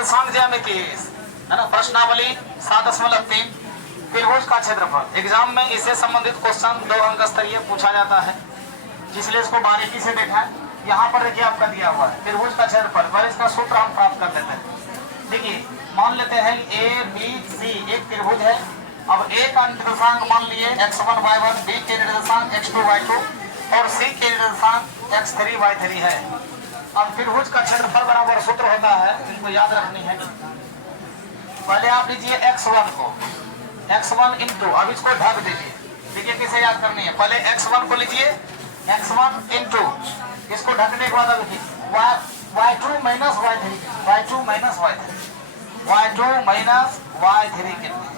निर्देशांक ज्यामिति है ना, प्रश्नावली 7.3 त्रिभुज का क्षेत्रफल। एग्जाम में इससे संबंधित क्वेश्चन 2 अंक स्तरीय पूछा जाता है, इसलिए इसको बारीकी से देखा है। यहाँ पर देखिए आपका दिया हुआ है त्रिभुज का क्षेत्रफल, पर इसका सूत्र हम प्राप्त कर लेते हैं। देखिए मान लेते हैं ए बी सी एक त्रिभुज है। अब ए का निर्देशांक मान लिए x1 y1, बी के निर्देशांक x2 y2 और सी के निर्देशांक x3 y3 है। अब त्रिभुज का क्षेत्रफल बराबर सूत्र होता है, इनको याद रखनी है। पहले आप लीजिए x1 को, x1 इंटू, अब इसको ढक दीजिए। देखिए किसे याद करनी है, पहले x1 को लीजिए, x1 इंटू, इसको ढकने के बाद y2 minus y3, y2 minus y3, y2 minus y3 के लीजिए।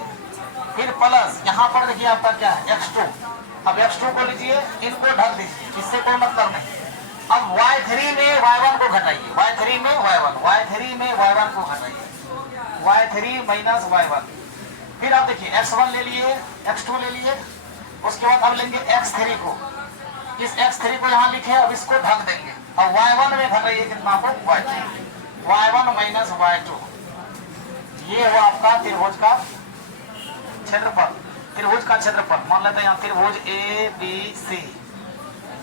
फिर प्लस यहाँ पर देखिए आपका क्या है x2। अब x2 को लीजिए, इनको ढक दीजिए, इससे कोई मतलब नहीं। अब y3 में y1 को घटाइए, y3 में y1, y3 में y1 को घटाइए, y3 माइनस y1। फिर आप देखिए x1 ले लिए, x2 ले लिए, उसके बाद अब लेंगे x3 को, इस x3 को यहाँ लिखे, अब इसको ढक देंगे। अब y1 में घटाइए कितना को y2, y1 माइनस y2। ये हुआ आपका त्रिभुज का क्षेत्रफल। त्रिभुज का क्षेत्रफल मान लेते हैं यहाँ त्रिभुज ए बी सी,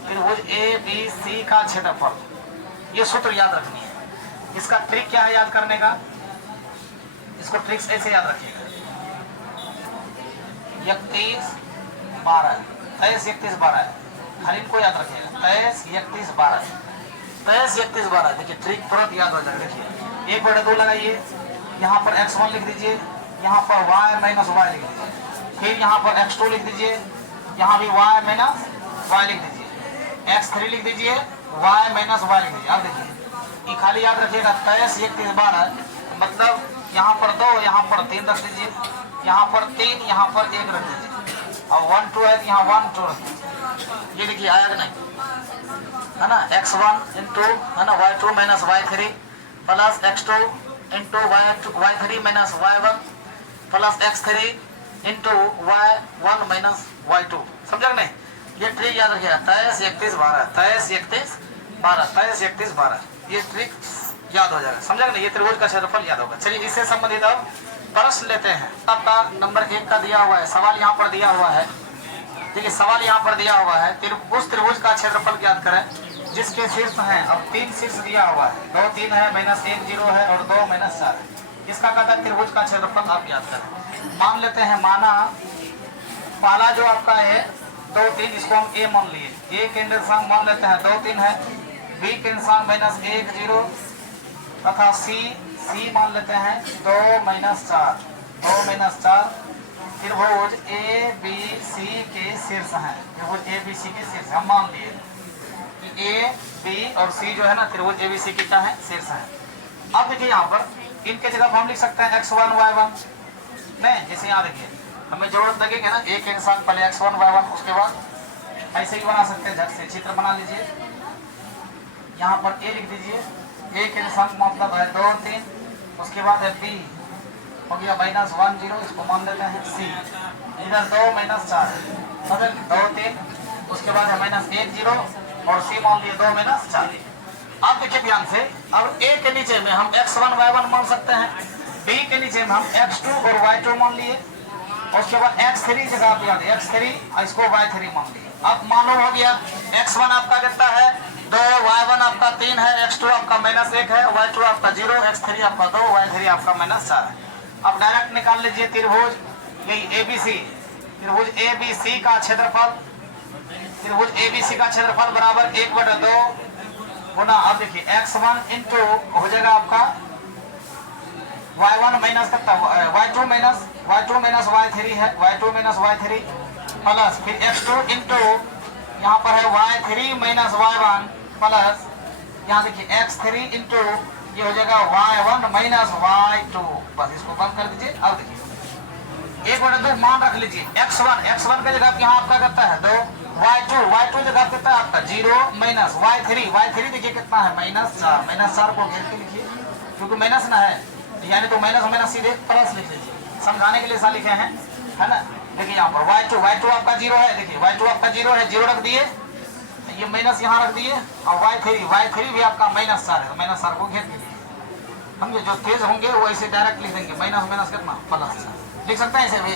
त्रिभुज ए बी सी का क्षेत्रफल। ये सूत्र याद रखनी है। इसका ट्रिक क्या है याद करने का, इसको ट्रिक्स ऐसे याद रखिएगा। 31 12, 23 31 12, हर इनको याद रखिएगा। 23 31 12, 23 31 12। देखिए ट्रिक तुरंत याद हो जाएगा। देखिए 1/2 लगाइए, यहाँ पर x1 लिख दीजिए, यहाँ पर y माइनस y लिख दीजिए, फिर यहाँ पर x2 लिख दीजिए, यहाँ भी y माइनस y लिख दीजिए, x3 लिख दीजिए, y माइनस y लिख दीजिए। अब देखिए ये खाली याद रखिएगा 23 31 12, मतलब यहाँ पर 2 यहाँ पर 3 रख दीजिए, यहाँ पर 3 यहाँ पर 1 रख दीजिए, और 1 2 है तो यहाँ 1 2 रख दीजिए। ये देखिए आया कि नहीं, है ना, x1 इंटू, है ना, y2 minus y3 plus x2 into y3 minus y1 plus x3 into y1 minus y2। समझा नहीं, ये ट्रिक याद रखिएगा। 23 31 12, 23 31 12, 23 31 12, ये ट्रिक याद हो जाएगा। समझा नहीं, ये त्रिभुज का क्षेत्रफल याद होगा। चलिए इससे संबंधित अब प्रश्न लेते हैं। आपका नंबर 1 का दिया हुआ है, सवाल यहाँ पर दिया हुआ है। देखिए सवाल यहाँ पर दिया हुआ है, उस त्रिभुज का क्षेत्रफल ज्ञात करें जिसके शीर्ष हैं। अब 3 शीर्ष दिया हुआ है, 2 3 है, माइनस 1 0 है और 2 माइनस 4 है। इसका कहता है त्रिभुज का क्षेत्रफल आप याद करें। मान लेते हैं, माना पहला जो आपका है 2 3, इसको हम ए मान लिए, ए के निर्देशांक मान लेते हैं 2 3 है, बी के निर्देशांक माइनस 1 0 तथा सी मान लेते हैं 2 माइनस 4, 2 माइनस 4। त्रिभुज ए बी सी के शीर्ष हैं, त्रिभुज ए बी सी के शीर्ष हम मान लिए कि ए बी और सी जो है ना त्रिभुज ए बी सी की क्या है, शीर्ष है। अब देखिए यहाँ पर इनके जगह हम लिख सकते हैं x1 y1 नहीं, जैसे यहाँ देखिए हमें जरूरत लगेगी ना, एक इंसान पहले x1 y1, उसके बाद ऐसे ही बना सकते हैं, झट से चित्र बना लीजिए। यहाँ पर a लिख दीजिए, a के इंसान मतलब है 2 3, उसके बाद है b हो गया माइनस 1 0, इसको मान लेते हैं c, इधर 2 माइनस 4 मतलब 2 3, उसके बाद है माइनस 1 0 और c मान लिए 2 माइनस 4। अब देखिए ध्यान से, अब a के नीचे में हम x1 y1 मान सकते हैं, b के नीचे में हम x2 और y2 मान लिए, उसके बाद x3 जगह आप याद है x3, इसको y3 मान लिए। अब मानो हो गया x1 आपका कितना है 2, y1 आपका 3 है, x2 आपका माइनस 1 है, y2 आपका 0, x3 आपका 2, y3 आपका माइनस 4 है। अब डायरेक्ट निकाल लीजिए त्रिभुज यही ABC, त्रिभुज ABC का क्षेत्रफल, त्रिभुज ABC का क्षेत्रफल बराबर 1/2 गुना, अब देखिए x1 इंटू हो जाएगा आपका y1 माइनस कितना, y2 माइनस y3 है, y2 माइनस y3 प्लस फिर x2 इंटू यहाँ पर है y3 माइनस y1 प्लस यहाँ देखिए x3 इंटू ये हो जाएगा y1 माइनस y2। बस इसको बंद कर दीजिए। अब देखिए 1/2 मान रख लीजिए, x1 के जगह यहाँ आपका कितना है 2, y2 जगह कितना है आपका 0 माइनस y3 देखिए कितना है माइनस 4, माइनस 4 को घेर के लिखिए क्योंकि माइनस ना है, यानी तो माइनस सीधे प्लस लिख लीजिए, समझाने के लिए ऐसा लिखे हैं, है ना। देखिए यहाँ पर y2 आपका 0 है, देखिए y2 आपका 0 है, 0 रख दिए, ये माइनस यहाँ रख दिए, और y3 भी आपका माइनस 4 है, तो माइनस 4 को घेर दीजिए। समझे, जो तेज होंगे वो ऐसे डायरेक्ट लिख देंगे, माइनस माइनस कितना प्लस, लिख सकते हैं ऐसे भी।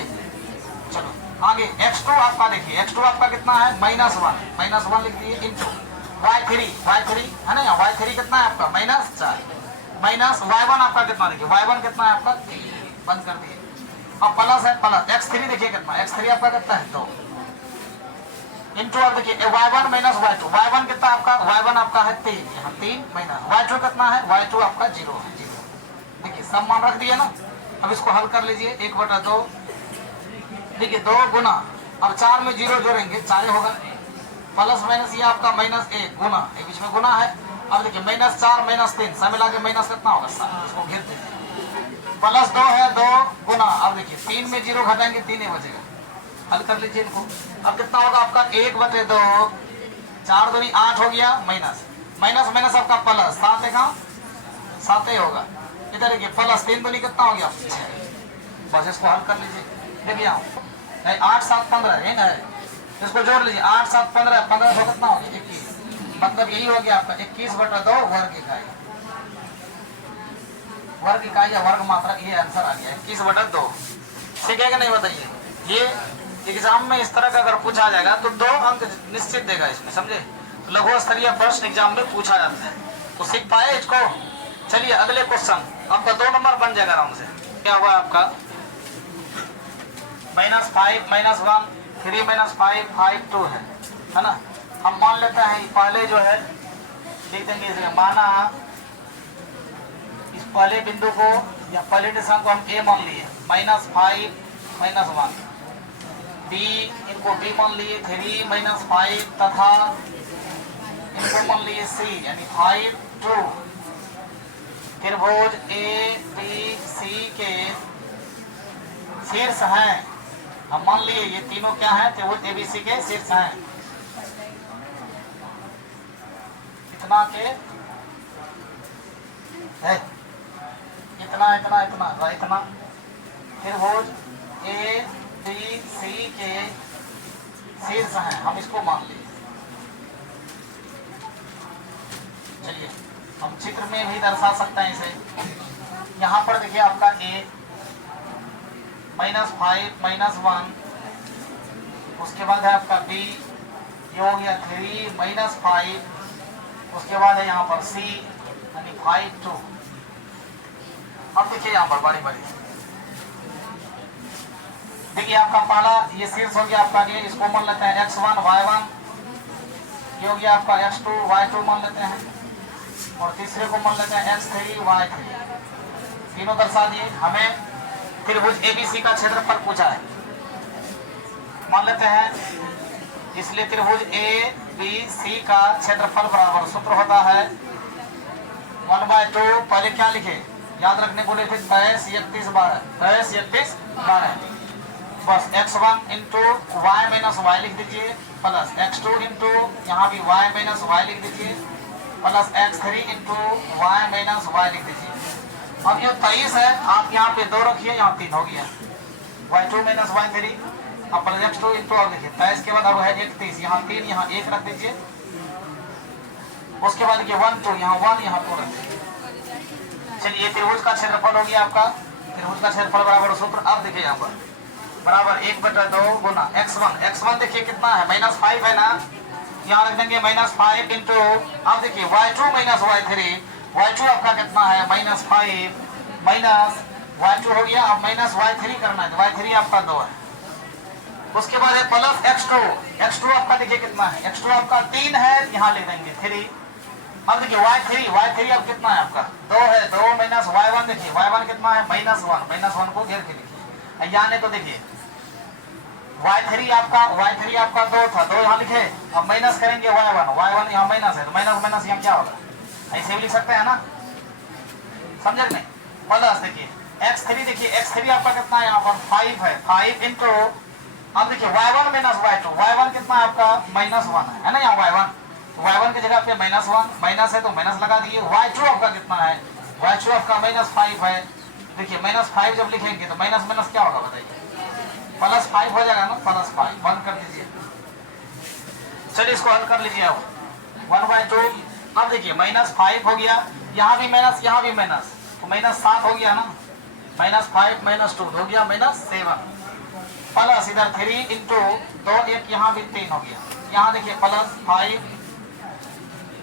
चलो आगे x2 आपका देखिए, x2 आपका कितना है -1 लिख दिए इंटू y3 है ना, यहाँ y3 कितना है आपका -4 माइनस y1 आपका कितना देखिए, y1 कितना है आपका 3, बंद कर दिए। अब प्लस है प्लस x3 देखिए कितना, x3 आपका कितना है 2 इंटू, अब देखिए y1 माइनस y1 कितना आपका, y1 आपका है 3, यहाँ 3 माइनस y2 कितना है, y2 आपका 0 है, 0। देखिए सब मान रख दिए ना। अब इसको हल कर लीजिए, 1/2 देखिए 2 गुना, अब 4 में 0 जोड़ेंगे 4 होगा, प्लस माइनस ये आपका -1 गुना, एक बीच में गुना है। अब देखिए -4 -3 सब मिला के माइनस कितना होगा 7, इसको घेर दीजिए, +2 है 2 गुना, अब देखिए 3 में 0 घटाएंगे 3 ही बचेगा, हल कर लीजिए इनको। अब कितना होगा आपका 1/2, 4 दूनी 8 हो गया, माइनस माइनस माइनस आपका प्लस 7 है, 7 ही होगा। इधर देखिए प्लस 3 दूनी कितना हो गया 6, बस इसको हल कर लीजिए। देखिए 8 7 15 है, इसको जोड़ लीजिए, 8 7 15 15 सौ कितना हो गया 21, मतलब यही हो गया आपका 21/2 वर्ग इकाई या वर्ग मात्रा, ये आंसर आ गया 21/2। ठीक है कि नहीं बताइए। ये एग्जाम में इस तरह का अगर पूछा जाएगा तो 2 अंक निश्चित देगा इसमें, समझे, लघु स्तरीय प्रश्न एग्जाम में पूछा जाता है, तो सीख पाए इसको। चलिए अगले क्वेश्चन आपका 2 नंबर बन जाएगा आराम से। क्या हुआ आपका -5 -1 3 -5 5 2 है ना। हम मान लेते हैं पहले जो है लिख देंगे इसमें, माना इस पहले बिंदु को या पहले निशान को हम a मान लिए, -5 -1, b इनको b मान लिए 3 -5 तथा इनको मान लिए c यानी 5 2। त्रिभुज a b c के शीर्ष हैं, हम मान लिए ये तीनों क्या हैं, त्रिभुज एबीसी के शीर्ष हैं, इतना के है, इतना इतना इतना इतना त्रिभुज ए बी सी के शीर्ष हैं, हम इसको मान लिए। चलिए हम चित्र में भी दर्शा सकते हैं इसे। यहाँ पर देखिए आपका a -5 -1, उसके बाद है आपका b, ये हो गया 3 -5, उसके बाद है यहाँ पर c यानी 5 2। अब देखिए यहाँ पर बारी बारी देखिए आपका पहला ये शीर्ष हो गया आपका ये, इसको मान लेते हैं x1 y1, ये हो गया आपका x2 y2 मान लेते हैं, और तीसरे को मान लेते हैं x3 y3, तीनों दर्शा दिए। हमें त्रिभुज एबीसी का क्षेत्रफल पूछा है, मान लेते हैं, इसलिए त्रिभुज ए बी सी का क्षेत्रफल बराबर सूत्र होता है 1/2, पहले क्या लिखे याद रखने को लिखे 23 31 12, 23 31 12, बस x1 into Y minus Y लिख दीजिए, प्लस x2 इंटू यहाँ भी y माइनस वाई लिख दीजिए, plus x3 into Y minus Y लिख दीजिए। अब ये 23 है, आप यहाँ पे 2 रखिए, यहाँ 3 हो गया, y2 माइनस y3, अब प्लस x2 इंटू, अब लिखिए 23 के बाद अब है 31, यहाँ 3 यहाँ 1 रख दीजिए, उसके बाद देखिए 1 2 यहाँ 1 यहाँ 2 रख दीजिए। चलिए त्रिभुज का क्षेत्रफल हो गया आपका, त्रिभुज का क्षेत्रफल बराबर सूत्र। अब देखिए यहाँ पर बराबर 1/2 गुना x1 देखिए कितना है -5 है ना, यहाँ रख देंगे -5 इंटू, अब देखिए y2 माइनस y3, y2 आपका कितना है -5 माइनस y2 हो गया, अब माइनस y3 करना है, y3 आपका 2 है, उसके बाद है प्लस x2 आपका देखिए कितना है, x2 आपका 3 है, यहाँ ले देंगे 3। अब देखिए y3 अब कितना है आपका 2 है, 2 माइनस y1 देखिए y1 कितना है -1 को घेर के लिखिए, यानी तो देखिए y3 आपका 2 था, 2 यहाँ लिखे, अब माइनस करेंगे y1 यहाँ माइनस है, तो माइनस माइनस यहाँ क्या होगा, ऐसे भी लिख सकते हैं ना, समझे नहीं। प्लस देखिए x3 देखिए x3 आपका कितना है यहाँ पर 5 है, 5 इंटू, अब देखिए y1 माइनस y1 कितना है आपका -1 है ना, यहाँ y1 की जगह पे -1 माइनस है तो माइनस लगा दिए। y2 आपका कितना है, y2 आपका -5 है, देखिए -5 जब लिखेंगे तो माइनस माइनस क्या होगा बताइए, +5 हो जाएगा ना, +5 बंद कर दीजिए। चलिए इसको हल कर लीजिए अब 1/2। अब देखिए -5 हो गया, यहाँ भी माइनस यहाँ भी माइनस, तो -7 हो गया ना, -5 -2 हो गया -7 प्लस इधर 3 इंटू 2 1 यहाँ भी 3 हो गया। यहाँ देखिए +5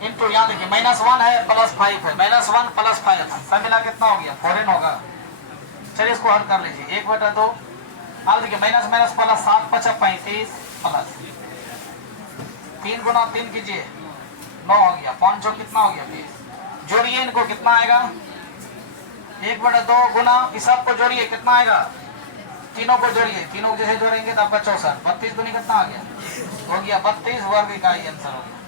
इंटू यहाँ देखिए -1 है +5 है, -1 +5 सब मिला कितना हो गया 4n होगा। चलिए इसको हल कर लीजिए 1/2। अब देखिए माइनस माइनस प्लस 7 × 5 = 35 प्लस 3 × 3 कीजिए 9 हो गया, 5 जो कितना हो गया 20। जोड़िए इनको कितना आएगा 1/2 गुना इस सब को जोड़िए कितना आएगा, तीनों को जोड़िए, तीनों जैसे जोड़ेंगे तो आपका 64 32 दूनी कितना आ गया हो गया 32 वर्ग इकाई आंसर हो गया।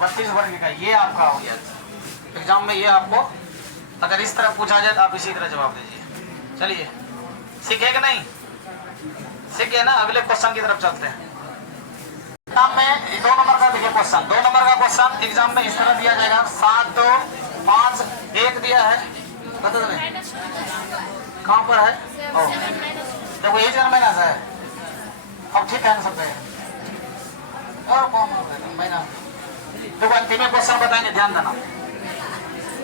32 वर्ग इकाई ये आपका हो गया। एग्जाम में ये आपको अगर इस तरह पूछा जाए तो आप इसी तरह जवाब दीजिए। चलिए सीखे कि नहीं सीखे ना, अगले क्वेश्चन की तरफ चलते हैं। एग्जाम में 2 नंबर का देखिए क्वेश्चन, 2 नंबर का क्वेश्चन एग्जाम में इस तरह दिया जाएगा 7 2 5 1 दिया है, बता दें कहाँ पर है, देखो ये जन माइनस है, अब ठीक है सब और कौन माइनस। देखो अंतिम क्वेश्चन बताएंगे, ध्यान देना।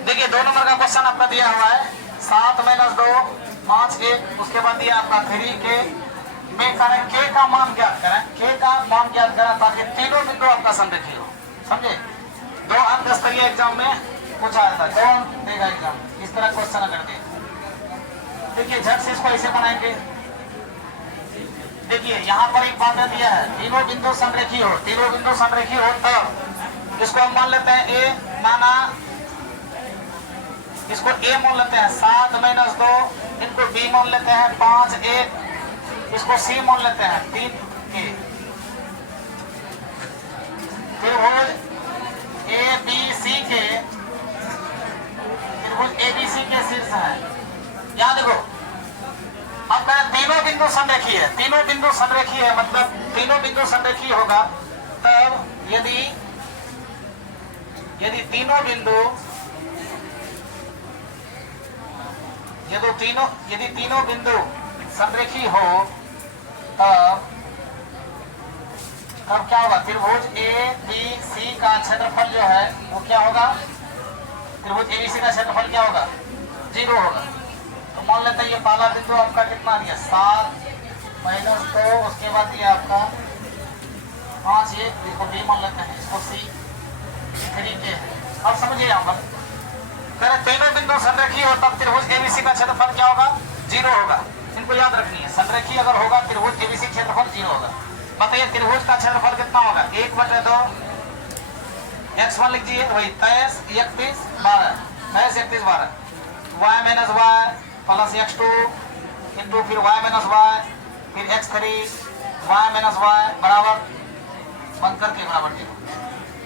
देखिए 2 नंबर का क्वेश्चन आपका दिया हुआ है 7 - 2 5 1, उसके बाद दिया आपका 3 के में करें के का मान ज्ञात करें, के का मान ज्ञात करें ताकि तीनों बिंदु आपका संरेखीय हो, समझे। 2 अंक स्तरीय एग्जाम में पूछा जाता है, कौन देगा एग्जाम इस तरह क्वेश्चन अगर दे। देखिए झट से इसको ऐसे बनाएंगे, देखिए यहाँ पर एक बात दिया है तीनों बिंदु संरेखीय हो, तीनों बिंदु संरेखीय हो तब इसको हम मान लेते हैं ए, माना इसको ए मान लेते हैं 7 - 2, इनको बी मान लेते हैं 5 1, इसको सी मान लेते हैं 3 के। त्रिभुज ए बी सी के, त्रिभुज ए बी सी के शीर्ष है। यहाँ देखो अब कहें तीनों बिंदु संरेखीय है, तीनों बिंदु संरेखीय है मतलब तीनों बिंदु संरेखीय होगा तब यदि तीनों बिंदु यदि तीनों बिंदु संरेखीय हो तब क्या होगा, त्रिभुज ए बी सी का क्षेत्रफल जो है वो क्या होगा, त्रिभुज ए बी सी का क्षेत्रफल क्या होगा 0 होगा। तो मान लेते हैं ये पहला बिंदु आपका कितना दिया 7 - 2, उसके बाद ये आपका 5 1, इसको बी मान लेते हैं, इसको सी 3 के। अब समझिए यहाँ पर करें तीनों बिंदु संरेखीय हो तब त्रिभुज एबीसी का क्षेत्रफल क्या होगा 0 होगा। इनको याद रखनी है, संरेखीय अगर होगा त्रिभुज एबीसी क्षेत्रफल 0 होगा। बताइए त्रिभुज का क्षेत्रफल कितना होगा 1/2 x1 लिखिए वही 23 31 12 23 31 12 y - y plus x2 into फिर y - y फिर x3 y - y बराबर बंद करके बराबर 0,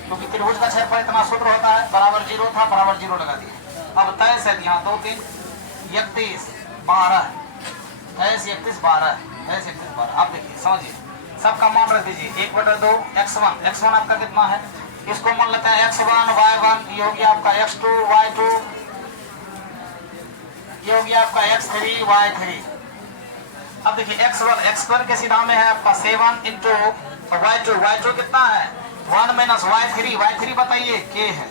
क्योंकि त्रिभुज का क्षेत्रफल इतना सूत्र होता है बराबर 0 था, बराबर 0 लगा दिए। अब 23 है यहाँ 2 3 31 12 23 31 12 23 31 12। अब देखिए समझिए सबका मान रख दीजिए 1/2 x1 आपका कितना है, इसको मान लेते हैं x1 y1, ये हो गया आपका x2 y2, ये हो गया आपका x3 y3। अब देखिए x1 के सीधा में है आपका 7 इंटू y2 कितना है 1 - y3 बताइए के है,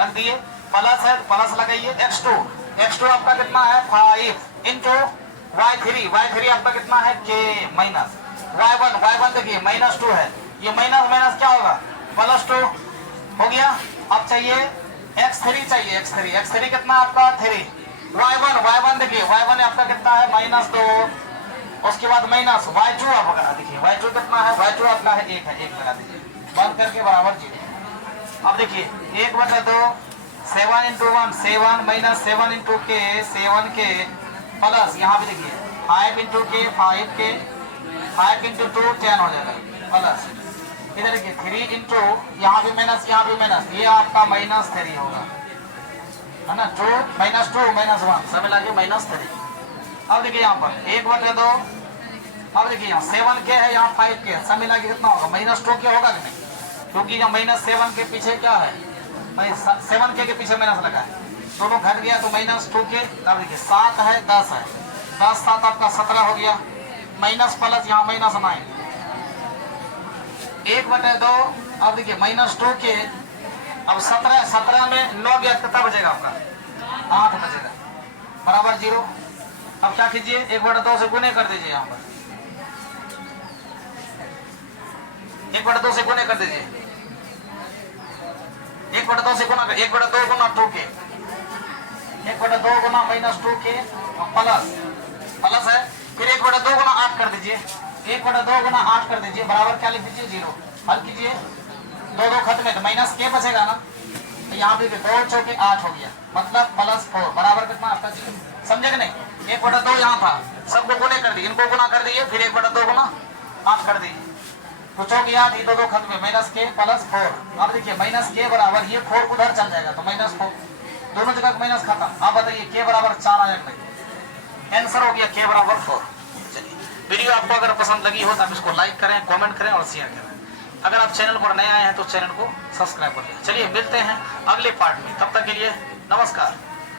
रख दिए प्लस है प्लस लगाइए x2 आपका कितना है 5 इंटू y3 आपका कितना है के माइनस y1 देखिए -2 है, ये माइनस क्या होगा +2 हो गया। अब चाहिए x3 कितना आपका 3, y1 देखिए y1 आपका कितना है -2, उसके बाद माइनस y2 आपका देखिए y2 कितना है y2 आपका है 1 लगा दीजिए बंद करके बराबर 0। अब देखिए 1/2 7 इंटू 1 7 - 7 इंटू के 7 के प्लस यहाँ भी देखिए 5 इंटू के 5 इंटू 2 10 हो जाएगा प्लस इधर देखिए 3 इंटू यहाँ भी माइनस ये आपका -3 होगा है ना, 2 -1 सब मिला के -3। अब देखिए यहाँ पर 1/2, अब देखिए यहाँ 7 के है यहाँ 5 के सब मिला के कितना होगा -2 के होगा कि नहीं, क्योंकि यहाँ -7 के पीछे क्या है 7 के पीछे माइनस लगा है, दोनों घट गया तो -2 के। अब देखिए 7 है 10 है 10 7 आपका 17 हो गया, माइनस प्लस यहाँ -9 1/2। अब देखिए -2 के अब 17 में 9 गया कितना बचेगा आपका? 8 बचेगा, बराबर 0। अब क्या कीजिए, 1/2 से गुने कर दीजिए, यहाँ पर 1/2 से गुने कर दीजिए, 1/2 से गुना, 1/2 गुना 2 के, 1/2 गुना -2 के प्लस है, फिर 1/2 गुना 8 कर दीजिए, 1/2 गुना 8 कर दीजिए, बराबर क्या लिख दीजिए 0। हल कीजिए, 2 खत्म है तो माइनस के बचेगा ना, तो यहाँ पे 2 चौके 8 हो गया, मतलब +4 बराबर कितना आपका 0। समझे कि नहीं? 1/2 यहाँ था, सबको गुने कर दिए, इनको गुना कर दिए, फिर 1/2 गुना 8 कर दीजिए, तो चौके 8, 2 खत्म है, -k +4। अब देखिए के बराबर ये 4 उधर चल जाएगा तो -4, दोनों जगह माइनस खत्म। आप बताइए के बराबर 4 आया कि नहीं? आंसर हो गया के बराबर 4। चलिए, वीडियो आपको अगर पसंद लगी हो तो आप इसको लाइक करें, कमेंट करें और शेयर करें। अगर आप चैनल पर नए आए हैं तो चैनल को सब्सक्राइब कर लें। चलिए मिलते हैं अगले पार्ट में, तब तक के लिए नमस्कार।